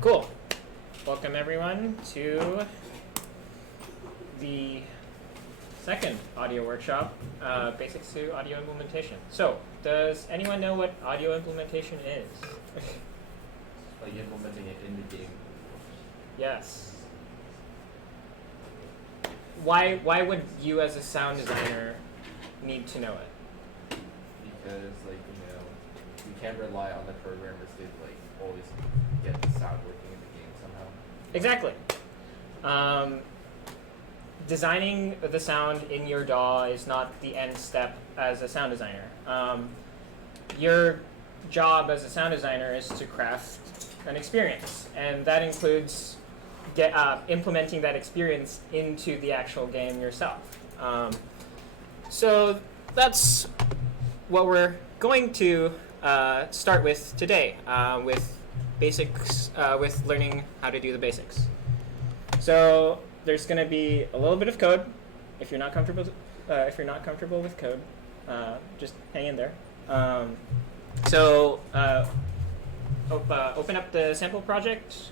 Cool. Welcome everyone to the second audio workshop, Basics to Audio Implementation. So, does anyone know what audio implementation is? Like implementing it in the game. Yes. Why would you as a sound designer need to know it? Because you can't rely on the programmers to always get the sound working in the game somehow. Exactly. Designing the sound in your DAW is not the end step as a sound designer. Your job as a sound designer is to craft an experience, and that includes implementing that experience into the actual game yourself. So that's what we're going to start with today, with basics, with learning how to do the basics. So there's going to be a little bit of code. If you're not comfortable, with code, just hang in there. Open up the sample project.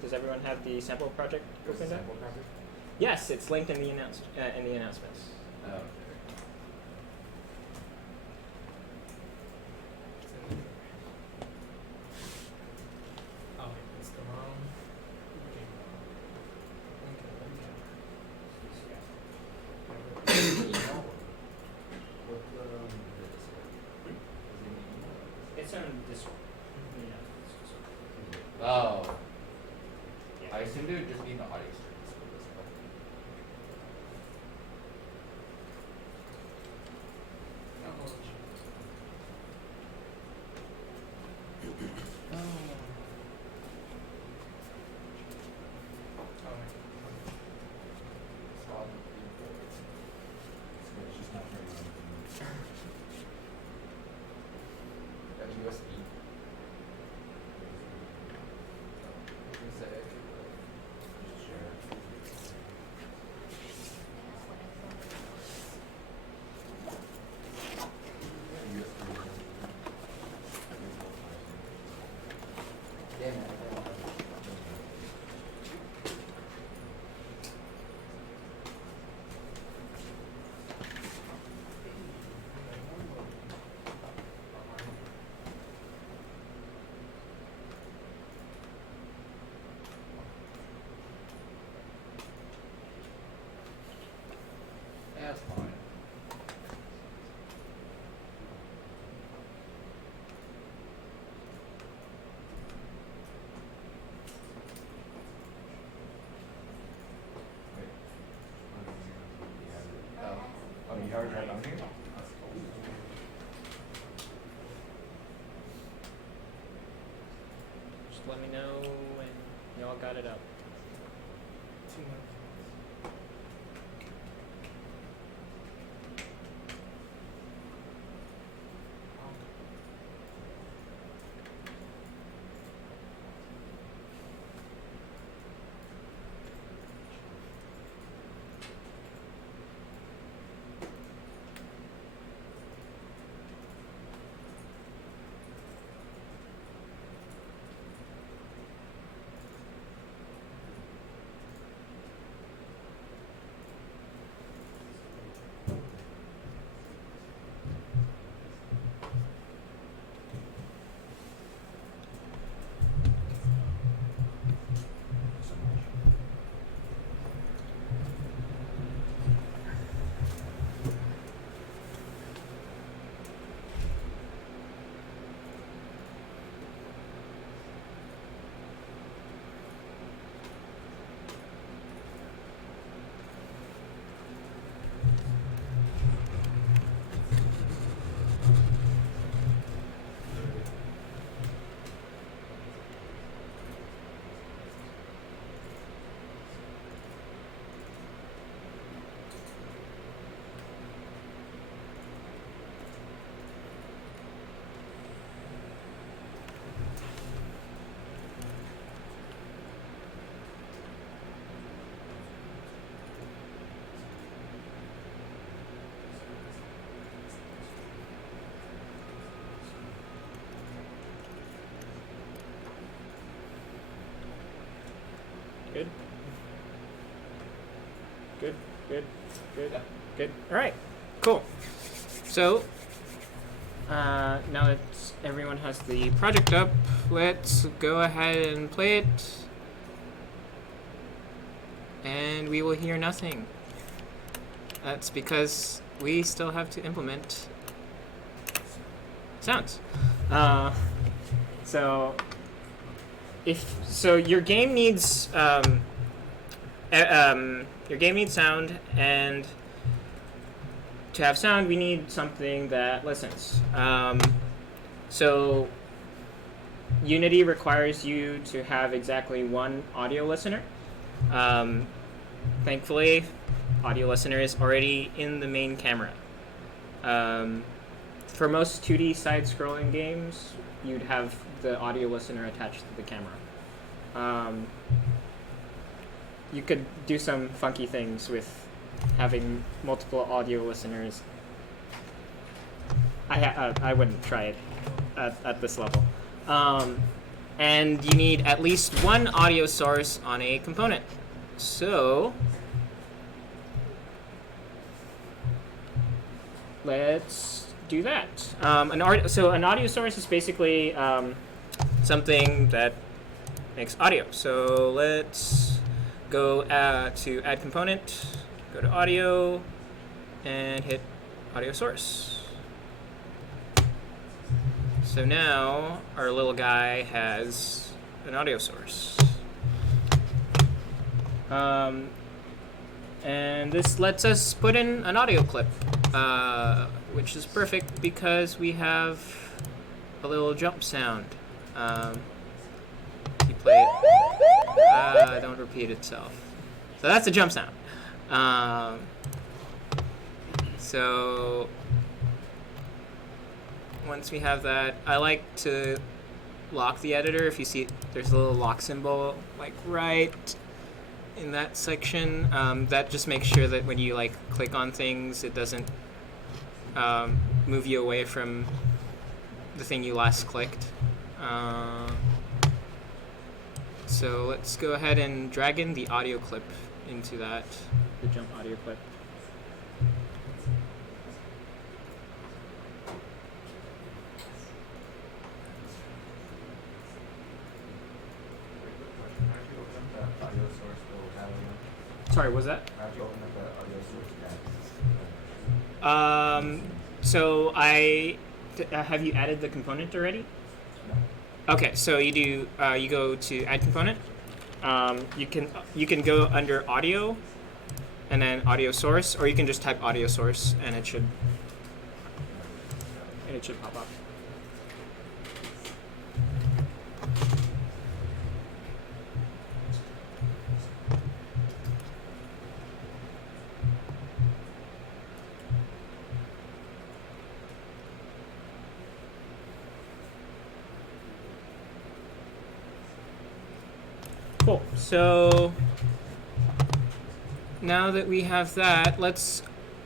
Does everyone have the sample project opened up? Yes, it's linked in the announcements. Oh, okay. It's the wrong. It's on this one. Oh. Yeah. I assumed it would just be in the audio service for this one. Got a USB. That's fine. Oh, you already had it on here? Just let me know when y'all got it up. Good. Good. Good. Good. Yeah. Good. All right. Cool. So now that everyone has the project up, let's go ahead and play it. And we will hear nothing. That's because we still have to implement sounds. So your game needs sound, and to have sound, we need something that listens. So Unity requires you to have exactly one audio listener. Thankfully, audio listener is already in the main camera. For most 2D side-scrolling games, you'd have the audio listener attached to the camera. You could do some funky things with having multiple audio listeners. I wouldn't try it at this level. And you need at least one audio source on a component. So let's do that. So an audio source is basically something that makes audio. So let's go to add component, go to audio, and hit audio source. So now our little guy has an audio source. And this lets us put in an audio clip, which is perfect because we have a little jump sound. You play it, don't repeat itself. So that's a jump sound. So once we have that, I like to lock the editor. If you see, there's a little lock symbol like right in that section. That just makes sure that when you like click on things, it doesn't move you away from the thing you last clicked. So let's go ahead and drag in the audio clip into that, the jump audio clip. Sorry, was that? How'd you open up the audio source tab? So have you added the component already? No. Okay, so you do. You go to add component. You can go under audio, and then audio source, or you can just type audio source, and it should pop up. Cool. So now that we have that, let's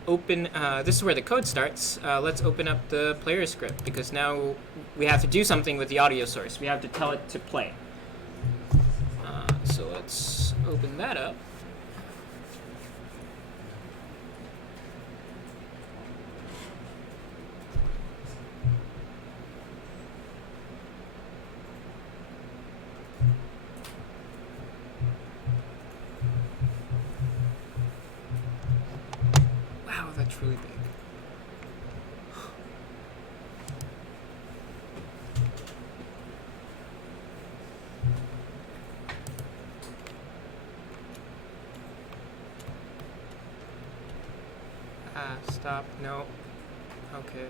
open. This is where the code starts. Let's open up the player script because now we have to do something with the audio source. We have to tell it to play. So let's open that up. That's really big. Stop. No. Okay.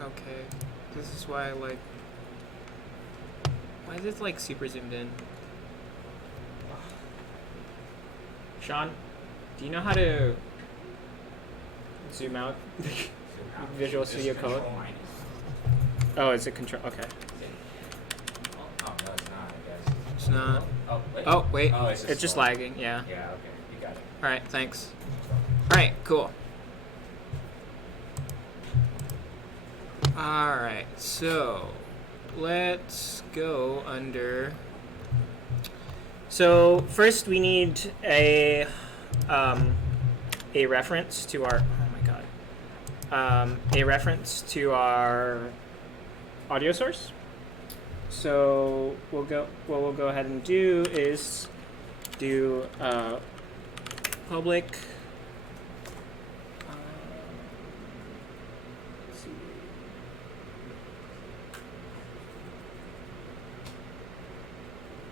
Okay. This is why I like... Why is it like super zoomed in? Sean, do you know how to zoom out Visual Studio Code? Oh, is it control? Okay. Oh, no, it's not, I guess. It's not. Oh, wait. Oh, wait. Oh, it's just lagging. Yeah. Yeah, okay. You got it. All right. Thanks. All right. Cool. All right. So let's go under So first we need a reference to our a reference to our audio source. So what we'll go ahead and do is do public. Let's see.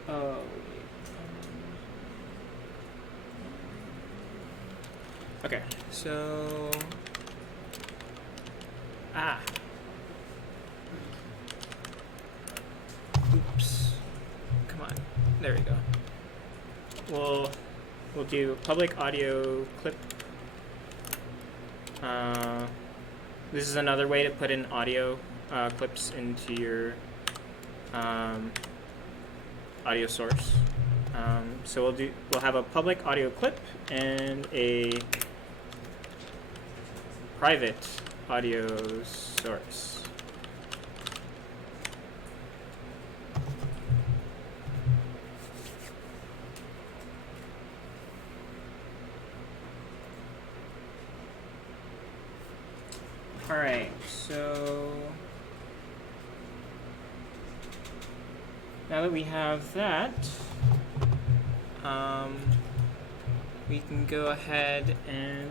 Oh. Okay, so oops, come on, there we go. We'll do public audio clip. This is another way to put in audio clips into your audio source. So we'll have a public audio clip and a private audio source. All right, so now that we have that, we can go ahead and,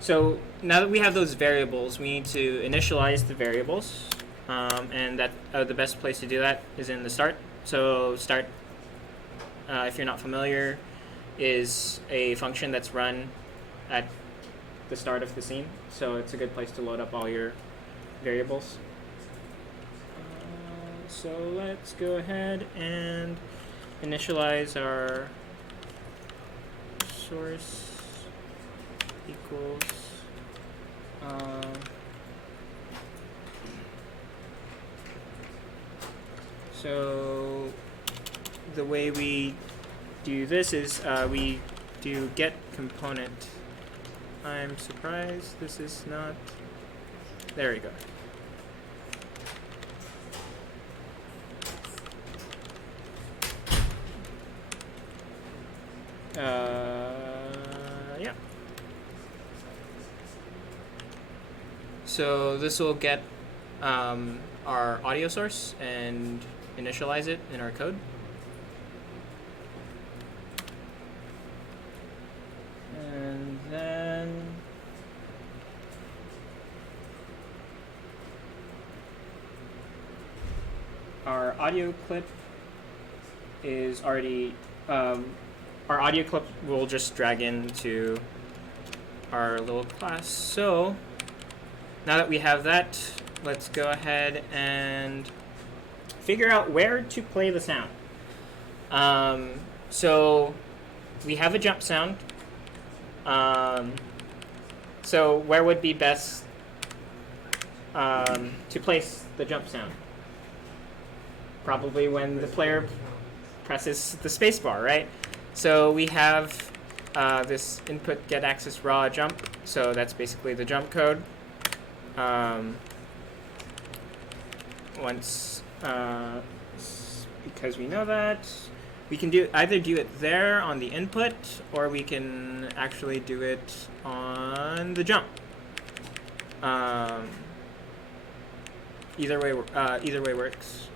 so now that we have those variables, we need to initialize the variables, and that the best place to do that is in the start. So start, if you're not familiar, is a function that's run at the start of the scene. So it's a good place to load up all your variables. So let's go ahead and initialize our source equals so the way we do this is we do get component. I'm surprised this is not, there we go. Yeah. So this will get our audio source and initialize it in our code. And then our audio clip is already, our audio clip will just drag into our little class. So now that we have that, let's go ahead and figure out where to play the sound. So we have a jump sound. So where would be best to place the jump sound? Probably when the player presses the spacebar, right? So we have this input get access raw jump. So that's basically the jump code. Because we know that, we can either do it there on the input, or we can actually do it on the jump. Either way works.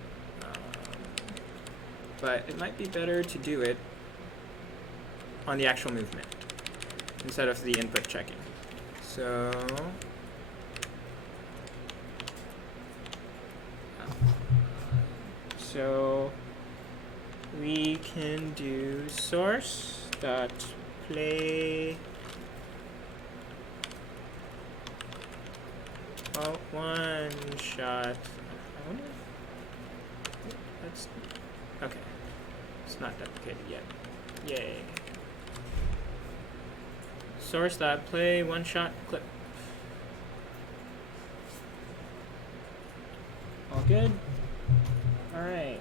But it might be better to do it on the actual movement instead of the input checking. So we can do source dot play one shot. That's okay. It's not deprecated yet. Yay. Source dot play one shot clip. All good. All right.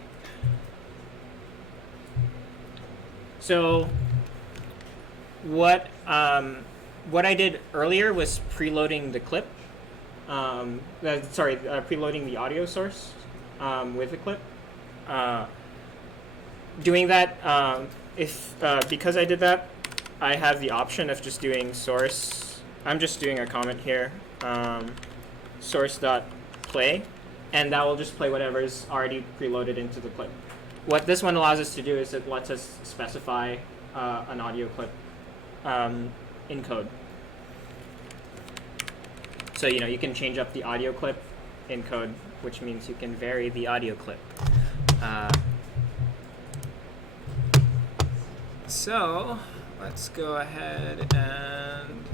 So what I did earlier was preloading the clip. Preloading the audio source with the clip. doing that, because I did that, I have the option of just doing source. I'm just doing a comment here, source.play, and that will just play whatever is already preloaded into the clip. What this one allows us to do is it lets us specify an audio clip in code. So you can change up the audio clip in code, which means you can vary the audio clip. So let's go ahead and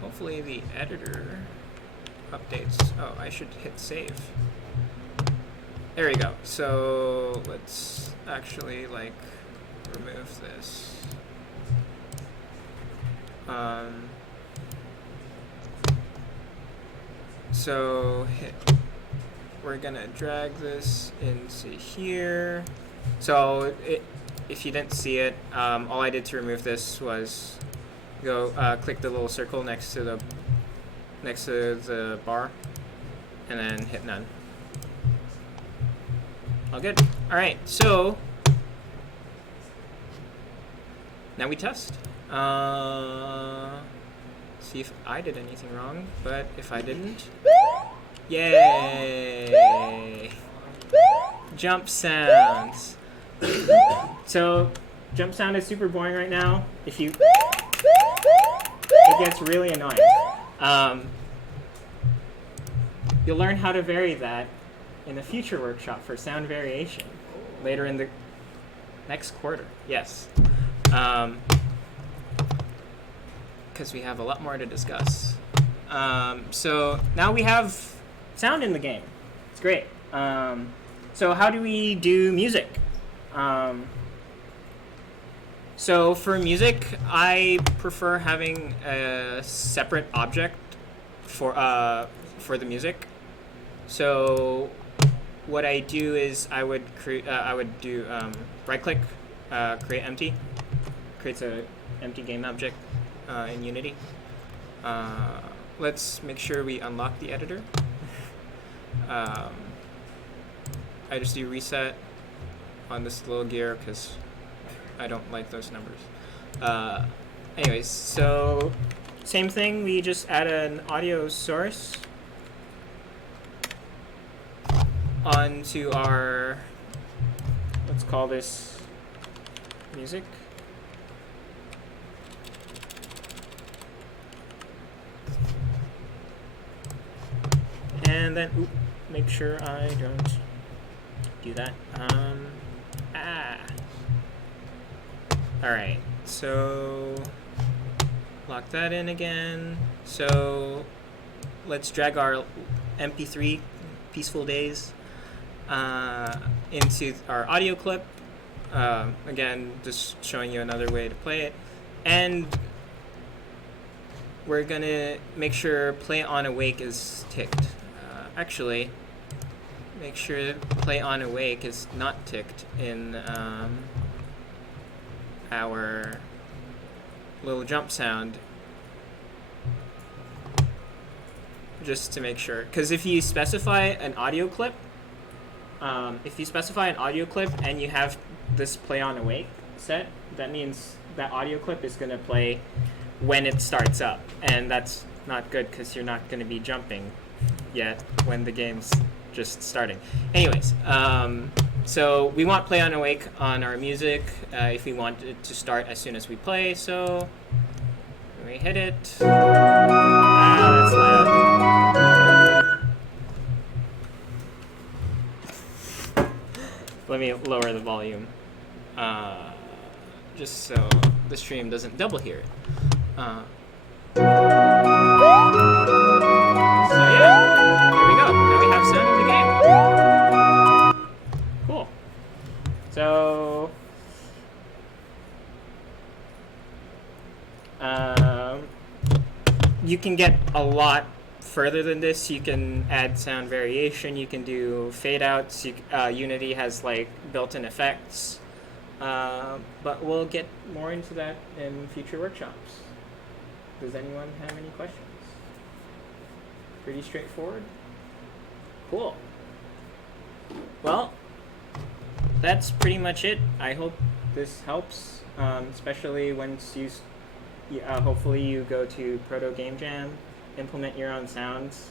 hopefully the editor updates. Oh, I should hit save. There we go. So let's actually remove this. So we're gonna drag this into here. So if you didn't see it, all I did to remove this was go click the little circle next to the bar, and then hit none. All good. All right. So now we test. See if I did anything wrong, but if I didn't, yay! Jump sounds. So jump sound is super boring right now. It gets really annoying. You'll learn how to vary that in a future workshop for sound variation later in the next quarter. Yes. Because we have a lot more to discuss. So now we have sound in the game. It's great. So how do we do music? So for music, I prefer having a separate object for the music. So what I do is I would do right click, create empty, creates a empty game object in Unity. Let's make sure we unlock the editor. I just do reset on this little gear because I don't like those numbers. Anyways, so same thing, we just add an audio source onto our, let's call this music. And then, make sure I don't do that. All right, so lock that in again. So let's drag our MP3 Peaceful Days into our audio clip. Again, just showing you another way to play it. And we're gonna make sure play on awake is ticked. Actually, make sure play on awake is not ticked in our little jump sound, just to make sure. Because if you specify an audio clip, and you have this play on awake set, that means that audio clip is going to play when it starts up, and that's not good because you're not going to be jumping yet when the game's just starting. Anyways, so we want play on awake on our music if we want it to start as soon as we play. So when we hit it, that's loud. Let me lower the volume, just so the stream doesn't double hear it. So yeah, there we go. Now we have sound in the game. Cool. So you can get a lot further than this. You can add sound variation. You can do fade outs. Unity has built-in effects. But we'll get more into that in future workshops. Does anyone have any questions? Pretty straightforward. Cool. Well, thank that's pretty much it. I hope this helps, especially once hopefully you go to Proto Game Jam, implement your own sounds,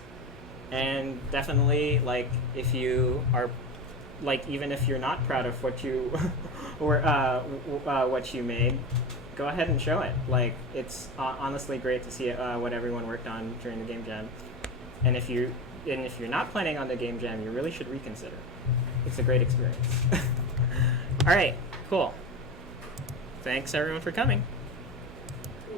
and definitely, like, if you are, like, even if you're not proud of what you or what you made, go ahead and show it. Like, it's honestly great to see what everyone worked on during the Game Jam. And if you're not planning on the Game Jam, you really should reconsider. It's a great experience. All right, cool. Thanks everyone for coming.